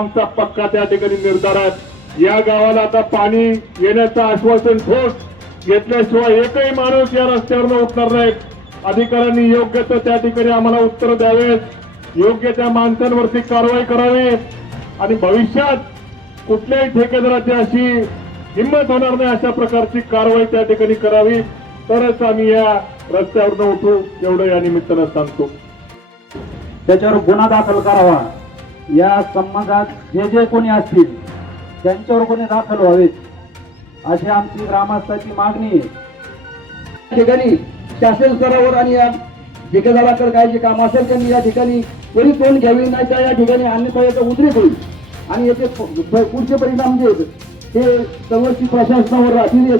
आमचा पक्का त्या ठिकाणी निर्धार आहे। या गावाला आता पाणी येण्याचं आश्वासन ठोस घेतल्याशिवाय एकही माणूस या रस्त्यावर उतरणार नाही। अधिकाऱ्यांनी योग्य त्या ठिकाणी आम्हाला उत्तर द्यावेत, योग्य त्या माणसांवरती कारवाई करावी आणि भविष्यात कुठल्याही ठेकेदाराची अशी हिंमत होणार नाही अशा प्रकारची कारवाई त्या ठिकाणी करावी, तरच आम्ही या रस्त्यावर उठू, एवढं या निमित्तानं सांगतो। त्याच्यावर गुन्हा दाखल करावा। या संबंधात जे जे कोणी असतील त्यांच्यावर गुन्हे दाखल व्हावेत अशी आमची ग्रामस्थांची मागणी आहे। ठिकाणी शासन स्तरावर आणि या ठेकेदाराकडे काय जे काम असेल त्यांनी या ठिकाणी कोणी तोंड घ्यावी, नाही तर या ठिकाणी अन्यथा याचा उद्रेक होईल आणि याचे पुढचे परिणाम जे आहेत ते समोरची प्रशासनावर राहतील।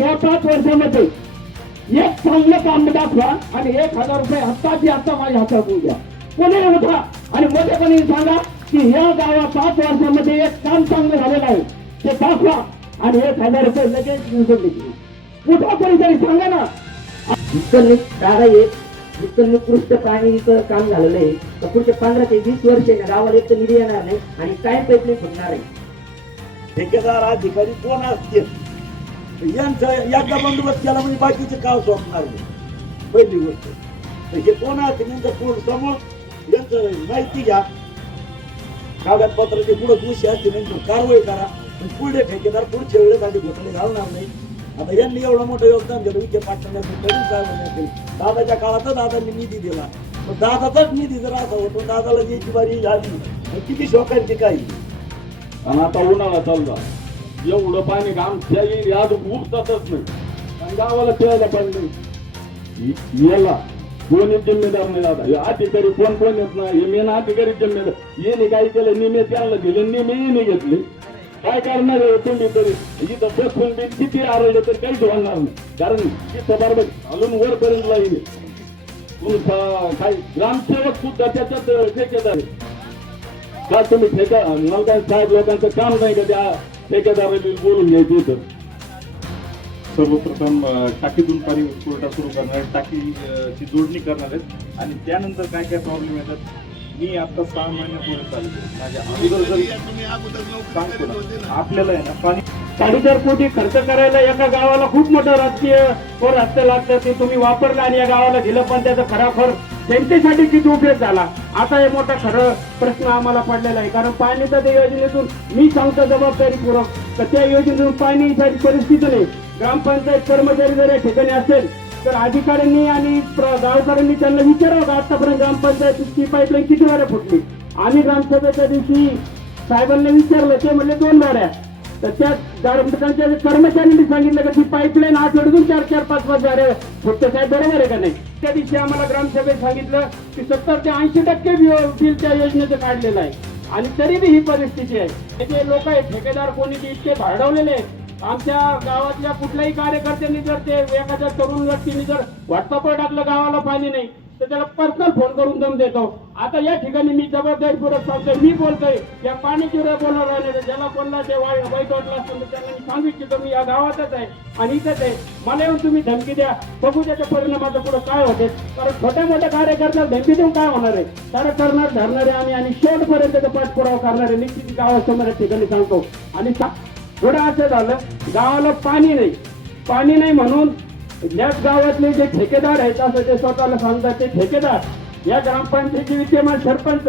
या 5 वर्षामध्ये एक चांगलं काम दाखवा आणि 1000 रुपये हप्ताची हप्ता माझ्या हातात द्या। कोणी उठा आणि मोठेपणे सांगा की या गावात 5 वर्षामध्ये एक काम चांगलं झालेलं आहे ते दाखवा आणि 1000 रुपये लगेच निवडून देतील। उठा कोणीतरी सांगा ना। निकृष्ट पाणीचं काम झालेलं आहे तर पुढचे 15 ते 20 वर्ष गावाला एक तर निधी येणार नाही आणि टाइम पाईपलाईन फुटणार आहे। ठेकेदार अधिकारी कोण असतील यांचा एकदा बंदोबस्त केला म्हणजे बाकीचे काम सोडणार नाही। पहिली गोष्ट तर हे कोण असतील यांचा कोण समोर यांचं माहिती घ्या, कागदपत्राचे पुढे दोषी असतील यांची कारवाई करा, पुढे ठेकेदार पुढच्या वेळेसाठी घोटाळे घालणार नाही। आता यांनी एवढं मोठं योगदान दिलं विखे पाटलांनी तरी कारवाई असेल। दादाच्या काळातच दादांनी निधी दिला, पण दादाचाच निधी जर असा होतो दादाला याची बारी झाली किती शोकांची काही। आणि आता उन्हाळा चालला, एवढं पाणी आमच्या आज उठतातच नाही आणि गावाला प्यायला पाणी नाही। याला कोणी जिम्मेदार नाही दादा, अधिकारी कोण कोण येत नाही, हे मेन अधिकारी जिम्मेदार। येणे काय केलं, निमे त्यांना दिले, निमे येणे घेतले, काय करणार आहे तुम्ही तरी? इथं बसून बी किती आरडलं तर काहीच होणार नाही, कारण तिथं बरोबर घालून वरपर्यंत येईल। काय ग्रामसेवक सुद्धा त्याच्यात ठेकेदार का तुम्ही नलगाव साहेब लोकांचं काम नाही का त्या ठेकेदाराला बोलून घ्यायचं तर? सर्वप्रथम टाकीतून पाणी पुरवठा सुरू करणार आहे, टाकीची जोडणी करणार आहेत आणि त्यानंतर काय काय प्रॉब्लेम येतात मी आता 6 महिन्यापूर्वी चालू माझ्या अगोदर जरी सांगतो ना, आपल्याला आहे ना पाणी 4.5 कोटी खर्च करायला एका गावाला खूप मोठं राजकीय रस्ते लागतं, ते तुम्ही वापरलं आणि या गावाला दिलं, पण त्याचा खराखर जनतेसाठी किती उपयोग झाला आता हे मोठा खरं प्रश्न आम्हाला पडलेला आहे। कारण पाणीच्या त्या योजनेतून मी सांगतो जबाबदारीपूर्वक तर त्या योजनेतून पाणी परिस्थिती नाही। ग्रामपंचायत कर्मचारी जर या ठिकाणी असेल तर अधिकाऱ्यांनी आणि गावकऱ्यांनी त्यांना विचारावं का आतापर्यंत ग्रामपंचायतची पाईपलाईन किती वाऱ्या फुटली। आम्ही ग्रामसभेच्या दिवशी साहेबांना विचारलं, ते म्हणले 2 वाऱ्या। तर त्या ग्रामपंचायत कर्मचाऱ्यांनी सांगितलं का ती पाईपलाईन आठवड्यातून 4-4, 5-5 वाऱ्या फुटतं, साहेब बरोबर आहे का नाही? त्या दिवशी आम्हाला ग्रामसभेत सांगितलं की 70 ते 80% बिल त्या योजनेचं काढलेलं आहे आणि तरी बी ही परिस्थिती आहे। ते लोक आहेत ठेकेदार कोणी इतके भाडवलेले आहेत। आमच्या गावातल्या कुठल्याही कार्यकर्त्यांनी जर ते एखाद्या तरुण व्यक्तीने जर व्हॉट्सअपवर टाकलं गावाला पाणी नाही तर त्याला पर्सनल फोन करून दम देतो। आता या ठिकाणी मी जबाबदारीपूर्वक सांगतोय, मी बोलतोय या पाण्याची बोलणार राहिले ज्याला कोणला ते वाईट वाटलं असेल तर त्यांना मी सांगू इच्छितो मी या गावातच आहे आणि इथंच आहे, मला येऊन तुम्ही धमकी द्या, बघू त्याच्या परिणामाचं पुढे काय होते। कारण छोट्या मोठ्या कार्यकर्त्याला धमकी देऊन काय होणार आहे? तर करणार धरणारे आम्ही आणि शेवटपर्यंत त्याचा पाठपुरावा करणारे निश्चित गावासमोर या ठिकाणी सांगतो। आणि पुढे असं झालं गावाला पाणी नाही म्हणून याच गावातले जे ठेकेदार आहेत असं ते स्वतःला सांगतात, ते ठेकेदार या ग्रामपंचायतीचे विद्यमान सरपंच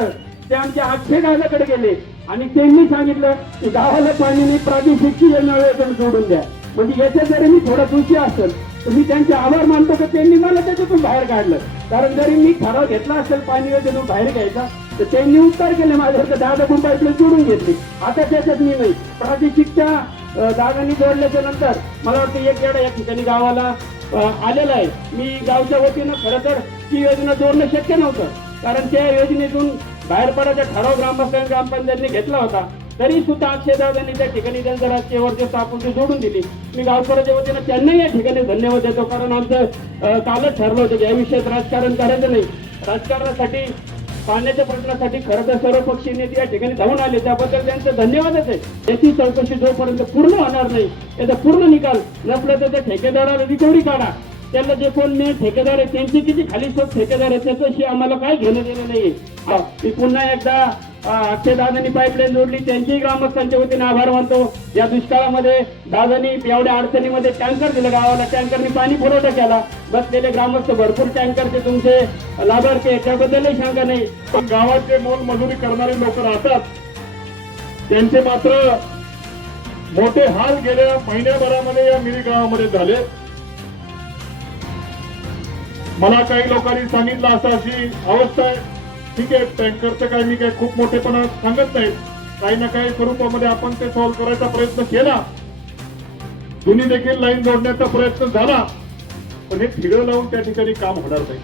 ते आमच्या आठशे गावाकडे गेले आणि त्यांनी सांगितलं की गावाला पाणी नाही, प्रादेशिक योजना जोडून द्या। म्हणजे याच्या जरी मी थोडा दोषी असेल तर मी त्यांचे आभार मानतो की त्यांनी मला त्याच्यातून बाहेर काढलं। कारण जरी मी ठराव घेतला असेल पाणी योजनेतून बाहेर घ्यायचा तर त्यांनी उत्तर केले माझ्याकडे 10 पाईपलाईन जोडून घेतली। आता त्याच्यात मी नाही, प्रादेशिकच्या जागांनी जोडल्याच्या नंतर मला वाटतं एक येडा या ठिकाणी गावाला आलेला आहे। मी गावच्या वतीनं खरं तर ती योजना जोडणं शक्य नव्हतं, कारण त्या योजनेतून बाहेर पडायचा ठराव ग्रामपंचायतीने घेतला होता, तरी सुद्धा अक्षयदादांनी त्या ठिकाणी त्यांचं राजकीय वर्चस्व आपण ते जोडून दिली। मी गावकऱ्याच्या वतीनं त्यांनाही या ठिकाणी धन्यवाद देतो, कारण आमचं कालच ठरलं होतं की या विषयात राजकारण करायचं नाही। राजकारणासाठी पाण्याच्या प्रश्नासाठी खरं तर सर्वपक्षीय नेते या ठिकाणी धावून आले, त्याबद्दल त्यांचं धन्यवादच आहे। याची चौकशी जोपर्यंत पूर्ण होणार नाही, याचा पूर्ण निकाल नसला तर त्या ठेकेदाराला रिकव्हरी काढा, त्याला जे कोण मेन ठेकेदार आहे त्यांची किती खाली ठेकेदार आहे त्याच्याशी आम्हाला काय घेणं देणं नाहीये। मी पुन्हा एकदा अक्षयदादांनी पाईपलाईन जोडली, त्यांचेही ग्रामस्थांच्या वतीने आभार मानतो. या दुष्काळामध्ये दादांनी एवढ्या अडचणीमध्ये टँकर दिलं गावाला, टँकरनी पाणी पुरवठा केला. बसलेले ग्रामस्थ भरपूर टँकरचे तुमचे लाभार्थी आहेत, त्याबद्दलही शंका नाही. पण गावात मोल मजुरी करणारे लोक राहतात, त्यांचे मात्र मोठे हाल गेल्या महिन्याभरामध्ये या मिरी गावामध्ये झाले. मला काही लोकांनी सांगितलं असं अशी अवस्था आहे. ठीक आहे, टँकरचं काही मी काही खूप मोठेपणा सांगत नाही, काही ना काही स्वरूपामध्ये आपण ते सॉल्व्ह करायचा प्रयत्न केला. दोन्ही देखील लाईन जोडण्याचा प्रयत्न झाला, पण हे ठिगळ लावून त्या ठिकाणी काम होणार नाही.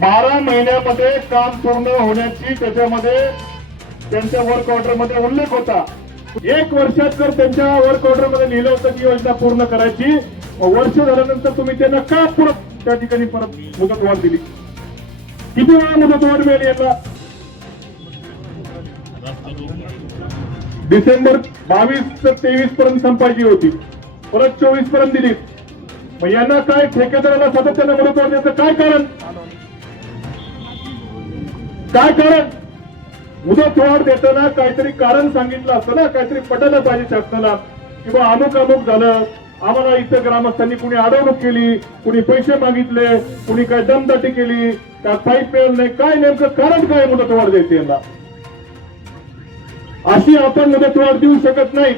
12 महिन्यामध्ये काम पूर्ण होण्याची त्याच्यामध्ये त्यांच्या वर्क ऑर्डर मध्ये उल्लेख होता. 1 वर्षात जर त्यांच्या वर्क ऑर्डर मध्ये लिहिलं होतं की योजना पूर्ण करायची, वर्ष झाल्यानंतर तुम्ही त्यांना का परत त्या ठिकाणी परत मुदतवाढ दिली? किती वेळा मुदतवाढ मिळाली यांना? डिसेंबर 22 ते 23 पर्यंत संपायची होती, परत 24 पर्यंत दिली. मग यांना काय ठेकेदाराला सातत्याने मुदतवाढ द्यायचं काय कारण? काय कारण? मुदतवाढ देताना काहीतरी कारण सांगितलं असतं ना, काहीतरी पटायला पाहिजे शासनाला, किंवा अमुक अमुक झालं, आम्हाला इथं ग्रामस्थांनी कुणी अडवणूक केली, कुणी पैसे मागितले, कुणी काय दमदाटी केली, काय पाईप मिळालं नाही, काय नेमकं कारण काय मुदतवाढ द्यायची यांना? अशी आपण मुदतवाढ देऊ शकत नाही.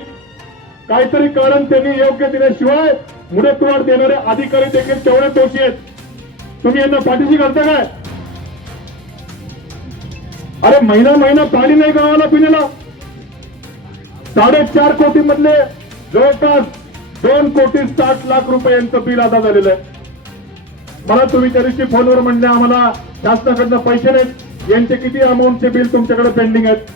काहीतरी कारण त्यांनी योग्य दिल्याशिवाय मुदतवाढ देणारे अधिकारी देखील तेवढे दोषी आहेत. तुम्ही यांना पाठीशी घालता काय? अरे महिना पाणी नाही गावाला पिण्याला. 4.5 कोटी मधले जवळपास 2,60,00,000 रुपयांचं बिल अदा झालेलं आहे. मला तुम्ही त्या दिवशी फोनवर म्हणले आम्हाला शासनाकडनं पैसे नाहीत, यांचे किती अमाऊंटचे बिल तुमच्याकडे पेंडिंग आहेत?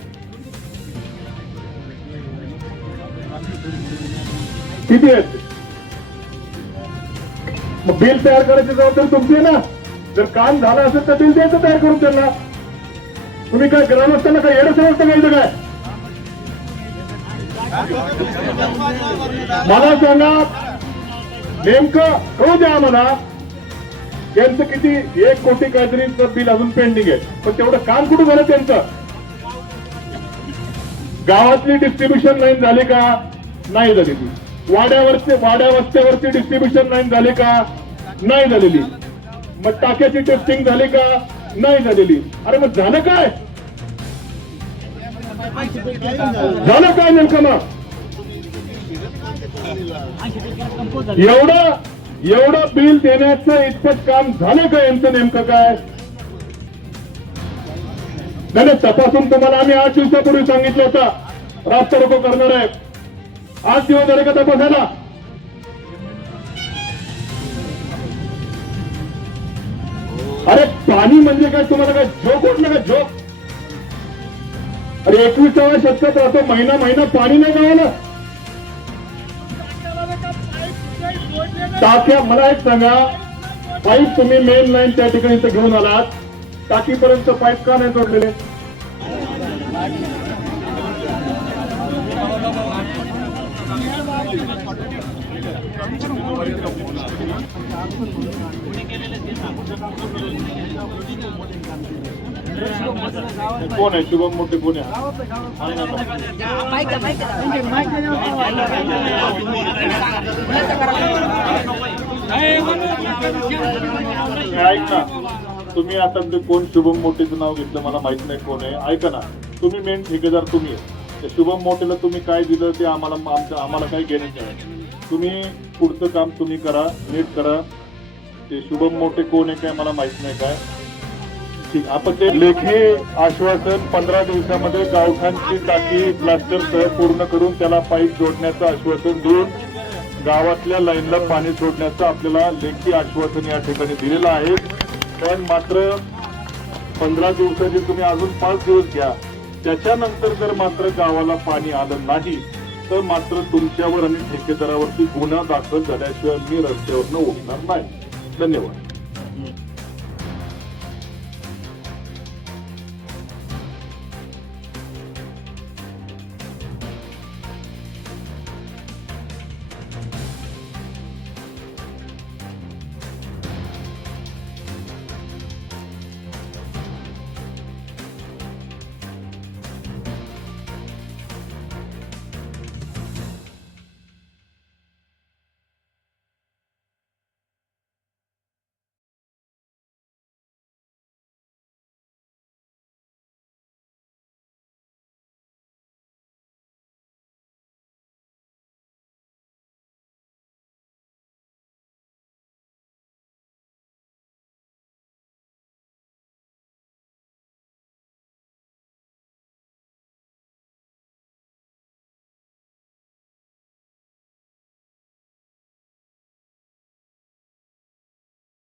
किती आहेत? मग बिल तयार करायची जबाबदारी तुमची आहे ना. जर काम झालं असेल तर बिल द्यायचं तयार करून त्यांना. तुम्ही काय ग्रामस्थांना काय येणं समजता का इथं काय? मला सांगा, नेमकं कळू द्या आम्हाला, त्यांचं किती 1 कोटी काहीतरी बिल अजून पेंडिंग आहे, पण तेवढं काम कुठं झालं त्यांचं? गावातली डिस्ट्रीब्युशन लाईन झाली का? नाही झालेली. वाड्या वस्त्यावरची डिस्ट्रीब्युशन लाईन झाली का? नाही झालेली. मग टाक्याची टेस्टिंग झाली का? नाही झालेली. अरे मग झालं काय? झालं काय नेमकं? मग एवढं बिल देण्याचं इतपत काम झालं का यांचं नेमकं काय? नाही, तपासून तुम्हाला आम्ही 8 दिवसापूर्वी सांगितलं होतं रास्ता रोको करणार आहे. 8 दिवस झाले का तपासायला? अरे पाणी म्हणजे काय तुम्हाला काय जोक वाटलं का? जोक? अरे 21व्या शतकात राहतो, महिना पाणी नाही गावाला. टाक्या, मला एक सांगा, पाईप तुम्ही मेन लाईन त्या ठिकाणी घेऊन आलात, टाकीपर्यंत पाईप का नाही जोडलेले? कोण आहे शुभम मोठे? कोण आहे? ऐक ना, तुम्ही आता कोण शुभम मोठेचं नाव घेतलं मला माहित नाही कोण आहे. ऐका ना, तुम्ही मेन ठेकेदार तुम्ही आहे. त्या शुभम मोठेला तुम्ही काय दिलं ते आम्हाला काही घेणं नाही. तुम्ही पुढचं काम तुम्ही करा, नीट करा. ते शुभम मोठे कोण आहे काय मला माहित नाही. काय ठीक, आपण ते लेखी आश्वासन 15 दिवसामध्ये गावठाणची टाकी प्लास्टरसह पूर्ण करून त्याला पाईप जोडण्याचं आश्वासन देऊन गावातल्या लाईनला पाणी सोडण्याचं आपल्याला लेखी आश्वासन या ठिकाणी दिलेलं आहे. पण मात्र 15 दिवसाचे तुम्ही अजून 5 दिवस घ्या. त्याच्यानंतर जर मात्र गावाला पाणी आलं नाही तर मात्र तुमच्यावर आणि ठेकेदारावरती गुन्हा दाखल झाल्याशिवाय मी रस्त्यावरनं उठणार नाही. धन्यवाद.